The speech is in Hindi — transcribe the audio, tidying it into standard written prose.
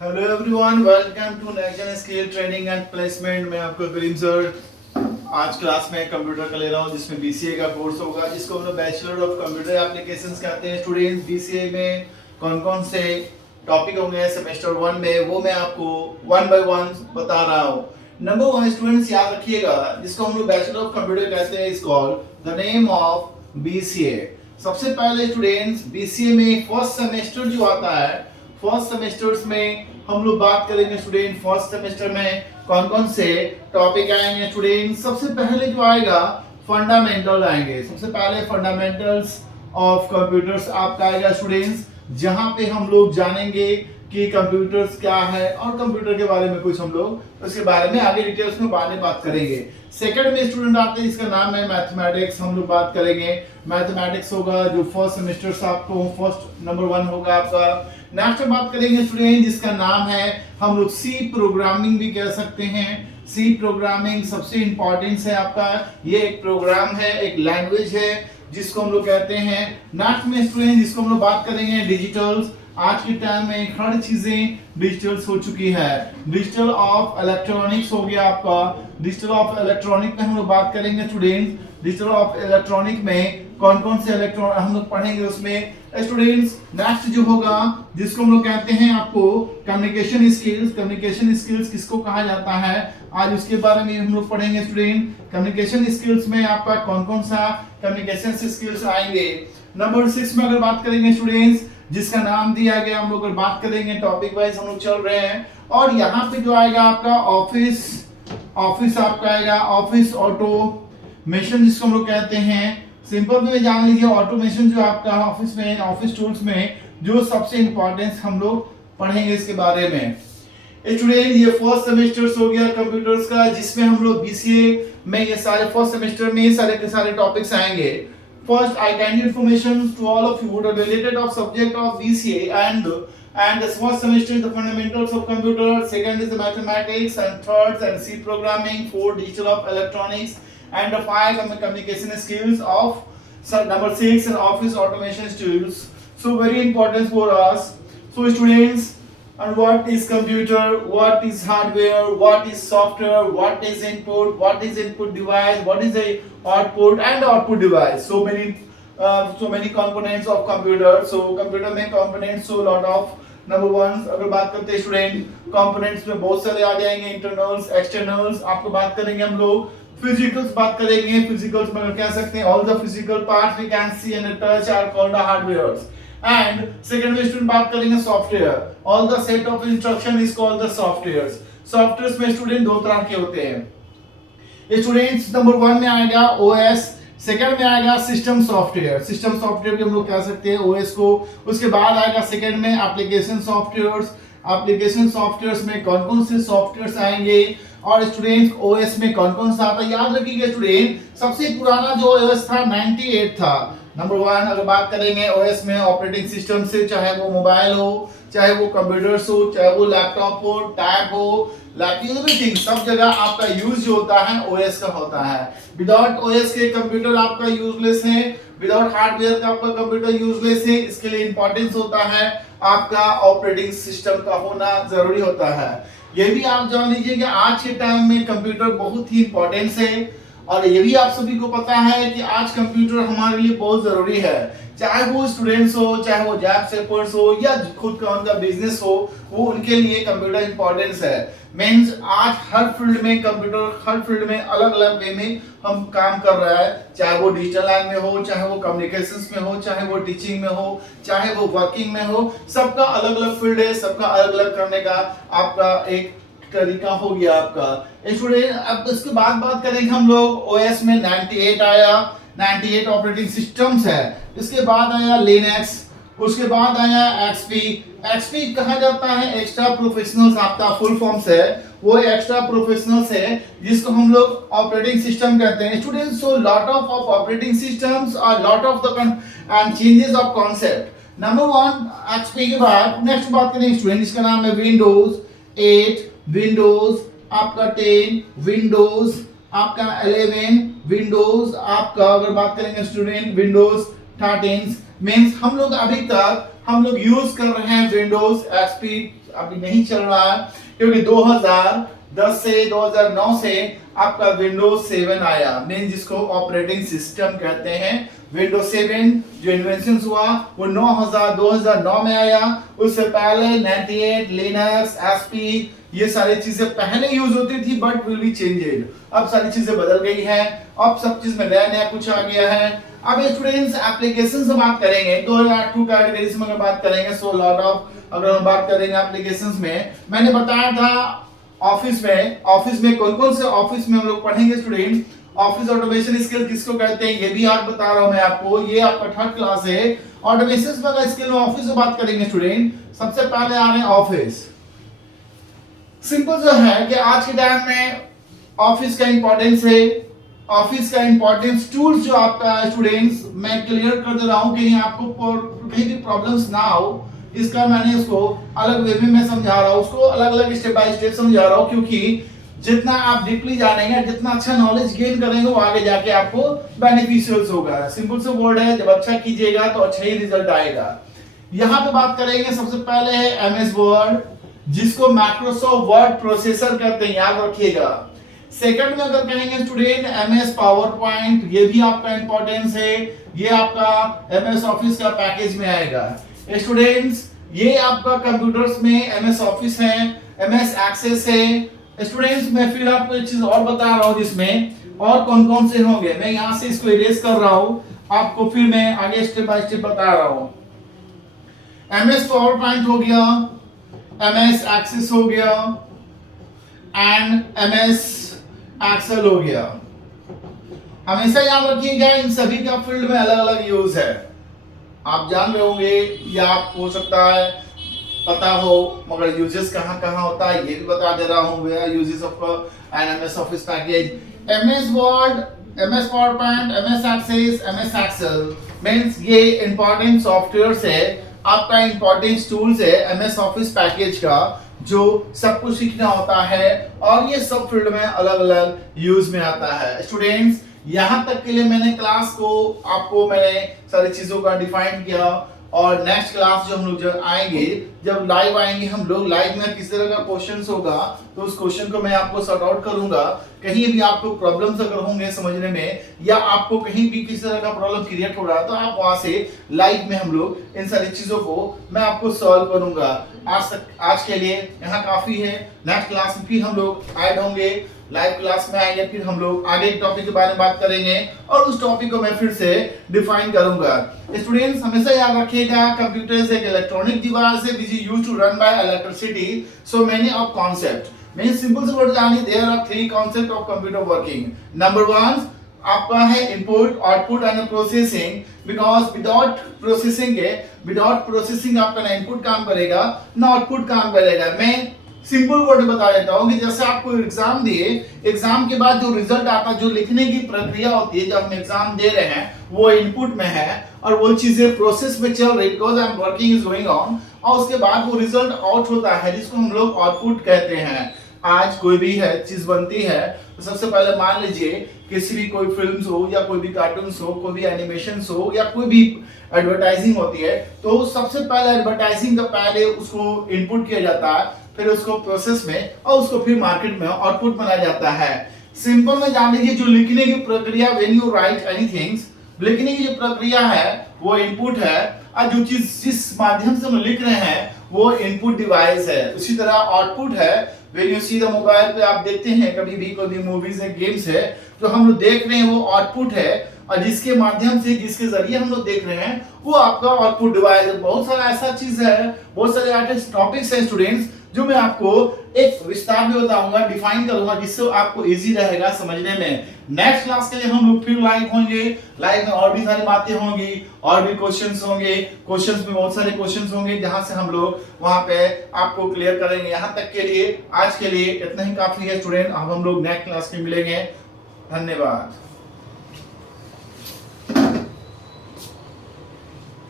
Hello everyone, welcome to next gen skill training and placement. मैं आपका करीम सर आज क्लास में कंप्यूटर का ले रहा हूँ, जिसमें बीसीए का कोर्स होगा, जिसको हम लोग बैचलर ऑफ कंप्यूटर एप्लीकेशंस कहते हैं। स्टूडेंट्स, बीसीए में कौन कौन से टॉपिक होंगे सेमेस्टर वन में, वो मैं आपको वन बाय वन बता रहा हूँ। नंबर वन, स्टूडेंट्स याद रखिएगा, जिसको हम लोग बैचलर ऑफ कंप्यूटर कहते हैं, is called the name of BCA. सबसे पहले स्टूडेंट्स, बीसीए में फर्स्ट सेमेस्टर जो आता है, फर्स्ट सेमेस्टर्स में हम लोग बात करेंगे स्टूडेंट। फर्स्ट सेमेस्टर में कौन कौन से टॉपिक आएंगे स्टूडेंट? सबसे पहले जो आएगा फंडामेंटल आएंगे। सबसे पहले फंडामेंटल्स ऑफ कंप्यूटर्स आपका आएगा स्टूडेंट्स, जहां पे हम लोग जानेंगे कि कंप्यूटर्स क्या है और कंप्यूटर के बारे में कुछ हम लोग उसके बारे में आगे डिटेल्स में बाद में बात करेंगे। सेकंड में स्टूडेंट आते हैं, इसका नाम है मैथमेटिक्स। हम लोग बात करेंगे मैथमेटिक्स होगा, जो फर्स्ट सेमेस्टर से आपको फर्स्ट नंबर वन होगा आपका। नेक्स्ट बात करेंगे स्टूडेंट, जिसका नाम है, हम लोग सी प्रोग्रामिंग भी कह सकते हैं। सी प्रोग्रामिंग सबसे इंपॉर्टेंट है आपका, ये एक प्रोग्राम है, एक लैंग्वेज है, जिसको हम लोग कहते हैं। नेक्स्ट में स्टूडेंट, जिसको हम लोग बात करेंगे डिजिटल्स। आज के टाइम में हर चीजें डिजिटल्स हो चुकी है। डिजिटल ऑफ इलेक्ट्रॉनिक्स हो गया आपका। डिजिटल ऑफ इलेक्ट्रॉनिक में हम लोग बात करेंगे स्टूडेंट। डिजिटल ऑफ इलेक्ट्रॉनिक में कौन कौन से इलेक्ट्रॉन हम लोग पढ़ेंगे उसमें स्टूडेंट्स। नेक्स्ट जो होगा, जिसको हम लोग कहते हैं आपको कम्युनिकेशन स्किल्स। कम्युनिकेशन स्किल्स किसको कहा जाता है, आज उसके बारे में हम लोग पढ़ेंगे स्टूडेंट। कम्युनिकेशन स्किल्स में आपका कौन कौन सा कम्युनिकेशन स्किल्स आएंगे। नंबर 6 में अगर बात करेंगे स्टूडेंट्स, जिसका नाम दिया गया, हम लोग अगर बात करेंगे टॉपिक वाइज हम लोग चल रहे हैं, और यहाँ पे जो आएगा आपका ऑफिस। ऑफिस आपका आएगा ऑफिस ऑटोमेशन, जिसको हम लोग कहते हैं। सिंपल में जान लीजिए, ऑटोमेशन जो आपका ऑफिस में, ऑफिस टूल्स में जो सबसे इंपॉर्टेंस हम लोग पढ़ेंगे इसके बारे में। स्टूडेंट, ये फर्स्ट सेमेस्टर हो गया कंप्यूटर्स का, जिसमें हम लोग बीसीए में ये सारे फर्स्ट सेमेस्टर में ये सारे के सारे टॉपिक्स आएंगे। First, I can give information to all of you the related of subject of BCA and the first semester the fundamentals of computer, second is the mathematics, and third and C programming, fourth digital of electronics, and the five communication skills of number 6 and office automation skills. So very important for us. So students, and what is computer, what is hardware, what is software, what is input device, what is a output and output device. So many components of computer. So computer में components so lot of, number one अगर बात करते हैं स्टूडेंट, कंपोनेंट्स में बहुत सारे आ जाएंगे, इंटरनल्स एक्सटर्नल्स। आपको बात करेंगे हम लोग फिजिकल्स, बात करेंगे फिजिकल्स में कह सकते हैं all the physical parts we can see and touch are called the hardwares. And second में स्टूडेंट बात करेंगे software, all the set of instruction is called the softwares. Softwares में स्टूडेंट दो तरह के होते हैं स्टूडेंट्स। नंबर वन में आएगा ओएस, सेकंड में आएगा सिस्टम सॉफ्टवेयर। सिस्टम सॉफ्टवेयर भी हम लोग कह सकते हैं ओएस को। उसके बाद आएगा सेकंड में एप्लीकेशन सॉफ्टवेयर्स। एप्लीकेशन सॉफ्टवेयर्स में कौन कौन से सॉफ्टवेयर्स आएंगे, और स्टूडेंट्स ओएस में कौन कौन सा आता है याद रखिएगा स्टूडेंट। सबसे पुराना जो ओएस था 98 था। नंबर वन अगर बात करेंगे ओएस में ऑपरेटिंग सिस्टम से, चाहे वो मोबाइल हो, चाहे वो कंप्यूटर्स हो, चाहे वो लैपटॉप हो, टैब हो, एवरीथिंग, सब जगह आपका यूज जो होता है ओएस का होता है। विदाउट ओएस के कंप्यूटर आपका यूजलेस है, विदाउट हार्डवेयर का आपका कंप्यूटर यूजलेस है। इसके लिए इंपॉर्टेंस होता है आपका ऑपरेटिंग सिस्टम का होना जरूरी होता है। ये भी आप जान लीजिए कि आज के टाइम में कंप्यूटर बहुत ही इंपॉर्टेंस है, और ये भी आप सभी को पता है कि आज कंप्यूटर हमारे लिए बहुत जरूरी है। चाहे वो स्टूडेंट्स हो, चाहे वो जॉब सीकर्स हो, या खुद का उनका बिजनेस हो, वो उनके लिए कंप्यूटर इंपॉर्टेंस है। मींस आज हर फील्ड में कंप्यूटर, हर फील्ड में अलग अलग वे में हम काम कर रहा है, चाहे वो डिजिटल लाइन में हो, चाहे वो कम्युनिकेशंस में हो, चाहे वो टीचिंग में हो, चाहे वो वर्किंग में हो। सबका अलग अलग फील्ड है, सबका अलग अलग करने का आपका एक तरीका हो गया आपका स्टूडेंट। अब इसके बाद बात करेंगे हम लोग ओएस में 98 आया, 98 ऑपरेटिंग सिस्टम्स है। इसके बाद आया लिनक्स, उसके बाद आया एक्सपी। एक्सपी कहा जाता है एक्स्ट्रा प्रोफेशनल्स, आपका फुल फॉर्म से वो एक्स्ट्रा प्रोफेशनल्स है, जिसको हम लोग ऑपरेटिंग सिस्टम कहते हैं students. So lot of operating systems और lot of the end changes of concept. Number one XP के बाद नेक्स्ट बात करेंगे स्टूडेंट, इसका नाम है विंडोज 8, विंडोज आपका 10, विंडोज आपका 11, विंडोज आपका अगर बात करेंगे स्टूडेंट विंडोज 13। मींस हम लोग अभी तक हम लोग यूज कर रहे हैं विंडोज एक्सपी, अभी नहीं चल रहा है क्योंकि 2010 से 2009 से आपका विंडोज 7 आया, मीन जिसको ऑपरेटिंग सिस्टम कहते हैं। विंडोज 7 जो इन्वेंशन हुआ वो 2009 में आया। उससे पहले 98 लिनक्स एसपी ये सारी चीजें पहले यूज होती थी, बट विल बी चेंजेड। अब सारी चीजें बदल गई है, अब सब चीज में नया नया कुछ आ गया है। अब स्टूडेंट्स एप्लीकेशन से बात करेंगे, 2 कैटेगरीज में बात करेंगे। सो लॉट ऑफ, अगर हम बात करेंगे एप्लीकेशंस में, मैंने बताया था ऑफिस में कौन कौन से ऑफिस में हम लोग पढ़ेंगे स्टूडेंट। ऑफिस ऑटोमेशन स्किल किसको कहते हैं ये भी आज बता रहा हूं मैं आपको। ये आपका 3rd क्लास है। ऑटोमेशन का स्किल में ऑफिस से बात करेंगे स्टूडेंट। सबसे पहले आ रहे हैं ऑफिस। सिंपल जो है कि आज के टाइम में ऑफिस का इंपॉर्टेंस है, ऑफिस का इंपॉर्टेंस, टूल्स जो आपका स्टूडेंट्स मैं क्लियर कर दे रहा हूं कि आपको कहीं भी प्रॉब्लम्स ना हो, इसका मैंने उसको अलग वे में मैं समझा रहा हूं, उसको अलग अलग स्टेप बाय स्टेप समझा रहा हूं, क्योंकि जितना आप डीपली जानेंगे, जितना अच्छा नॉलेज गेन करेंगे, वो आगे जाके आपको बेनिफिशियल होगा। सिंपल से वर्ड है, जब अच्छा कीजिएगा तो अच्छा ही रिजल्ट आएगा। यहां पे बात करेंगे, सबसे पहले है एमएस वर्ड, जिसको माइक्रोसॉफ्ट वर्ड प्रोसेसर कहते हैं, याद रखिएगा। सेकंड में अगर कहेंगे स्टूडेंट एमएस पावर पॉइंट, ये भी आपका इंपॉर्टेंस है, ये आपका एमएस ऑफिस का पैकेज में आएगा। स्टूडेंट्स ये आपका कंप्यूटर्स में एमएस ऑफिस है, एमएस एक्सेस है। स्टूडेंट्स मैं फिर आपको एक चीज और बता रहा हूं, जिसमें और कौन कौन से होंगे, मैं यहां से इसको इरेज कर रहा हूं आपको, फिर मैं आगे स्टेप बाय स्टेप बता रहा हूं। एमएस पावर पॉइंट हो गया, एमएस एक्सेस हो गया एंड एमएस एक्सेल हो गया। हमेशा याद रखिएगा इन सभी का फील्ड में अलग अलग यूज है। आप जान रहे होंगे या आप हो सकता है पता हो, मगर यूजेस कहां कहां होता है ये भी बता दे रहा हूं। Where uses of an MS Office package, MS Word, MS Power Point, MS Access, MS Excel, means ये इंपॉर्टेंट सॉफ्टवेयर्स है, आपका इंपॉर्टेंट टूल्स है एमएस ऑफिस पैकेज का, जो सब कुछ सीखना होता है और ये सब फील्ड में अलग अलग यूज में आता है। स्टूडेंट्स यहां तक के लिए मैंने क्लास को आपको मैंने सारी चीजों का डिफाइन किया, और नेक्स्ट क्लास जो हम लोग जब आएंगे, जब लाइव आएंगे हम लोग, लाइव में किस तरह का क्वेश्चंस होगा तो उस क्वेश्चन को मैं आपको सॉर्ट आउट करूंगा। कहीं भी आपको प्रॉब्लम्स अगर होंगे समझने में, या आपको कहीं भी किसी तरह का प्रॉब्लम क्रिएट हो रहा है, तो आप वहां से लाइव में हम लोग इन सारी चीजों को मैं आपको सॉल्व करूंगा। आज के लिए यहाँ काफी है। नेक्स्ट क्लास में फिर हम लोग ऐड होंगे, लाइव क्लास में आएंगे, फिर हम लोग आगे एक टॉपिक के बारे में बात करेंगे और उस टॉपिक को मैं फिर से डिफाइन करूंगा। स्टूडेंट्स हमेशा याद रखिएगा, कंप्यूटर एक इलेक्ट्रॉनिक डिवाइस है which is used to run by electricity, so many of concept, means simple से वर्ड जानिए, there are 3 concept of computer working. Number 1 आपका है input, output and processing, because without processing आपका ना इनपुट काम करेगा ना आउटपुट काम करेगा। मैं सिंपल वर्ड बता देता हूं कि जैसे आपको एग्जाम दिए, एग्जाम के बाद जो रिजल्ट आता है, जो लिखने की प्रक्रिया होती है, जब हम एग्जाम दे रहे हैं, वो इनपुट में है और वो चीजें प्रोसेस में चल रही, because I am working is going on, और उसके बाद वो रिजल्ट आउट होता है, जिसको हम लोग आउटपुट कहते हैं। आज कोई भी है चीज बनती है, तो सबसे पहले मान लीजिए किसी भी कोई फिल्म्स हो या कोई भी कार्टून्स हो, कोई भी एनिमेशंस हो या कोई भी एडवर्टाइजिंग होती है, तो सबसे पहले एडवर्टाइजिंग का पहले उसको इनपुट किया जाता है, फिर उसको प्रोसेस में और उसको फिर मार्केट में आउटपुट बनाया जाता है। सिंपल में जान लीजिए जो लिखने की प्रक्रिया, व्हेन यू राइट एनीथिंग, लिखने की जो प्रक्रिया है वो इनपुट है, और जो चीज जिस माध्यम से हम लिख रहे हैं वो इनपुट डिवाइस है। उसी तरह आउटपुट है, when you see the mobile पे आप देखते हैं कभी भी कोई भी मूवीज है, गेम्स है, जो हम लोग देख रहे हैं वो आउटपुट है, और जिसके माध्यम से, जिसके जरिए हम लोग देख रहे हैं वो आपका आउटपुट डिवाइस है। बहुत सारा ऐसा चीज है, बहुत सारे ऐसे टॉपिक्स है स्टूडेंट्स, जो मैं आपको एक विस्तार में बताऊंगा, डिफाइन करूंगा, जिससे आपको इजी रहेगा समझने में। नेक्स्ट क्लास के लिए हम लोग फिर लाइव होंगे, लाइव में और भी सारी बातें होंगी, और भी क्वेश्चंस होंगे, क्वेश्चंस में बहुत सारे क्वेश्चंस होंगे, जहां से हम लोग वहां पे आपको क्लियर करेंगे। यहां तक के लिए आज के लिए इतना ही काफी है स्टूडेंट। अब हम लोग नेक्स्ट क्लास में मिलेंगे। धन्यवाद।